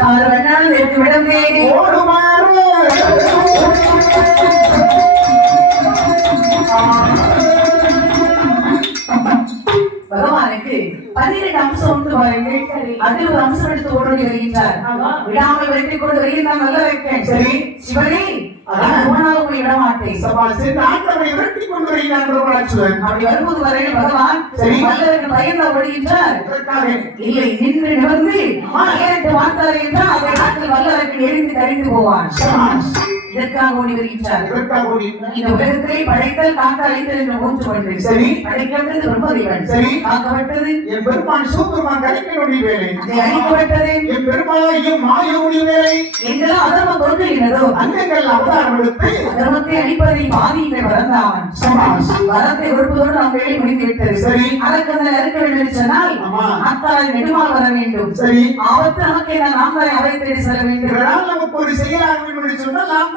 காரணம் விடம் தேடி பகவானுக்கு 12 அம்சம் உண்டு பாருங்கள். அது ஒரு அம்சம் எடுத்து ஓடி வருகின்றார். விடாமல் வெட்டி கொண்டு வருகின்றான். நல்ல வைப்பேன். சரி சிவனே போனாலும் போய் விட மாட்டேன். அப்படி வரும்போது வரையில் பகவான் வல்லவர்கள் பயந்து ஓடுகின்றார். இல்லை நின்று நிமிர்ந்து ஏறிட்டு வார்த்தார் என்றால் அதை நாட்டில் வல்லவர்கள் எரிந்து கரிந்து போவான். இதற்காக ஓடி வருகின்றார். இந்த உலகத்திலே படைத்தல் காக்க அழித்தல் என்ற மூன்று ஒன்று. சரி படைக்கப்பட்டது பிரம்மதேவன். சரி காக்கப்பட்டது என் பெருமான் சூத்திரமான் கலைக்கனுடைய வேலை. அதை அழிக்கப்பட்டது என் பெருமாளையும் மாயனுடைய வேலை. எங்கெல்லாம் அதர்மம் தோன்றுகிறதோ அங்கங்கள் அவதாரம் எடுத்து அதர்மத்தை அழிப்பதை பாதியிலே வளர்ந்தாவன். வரத்தை ஒடுப்பதோடு நாம் வேலை முடிந்து விட்டது. சரி அதற்கு அந்த இருக்க வேண்டும் என்று சொன்னால் அத்தால் நெடுமால் வர வேண்டும். சரி ஆபத்து நமக்கு நாம் அவரை தேடி செல்ல வேண்டும். நமக்கு ஒரு செயலாக வேண்டும் என்று சொன்னால் நாம்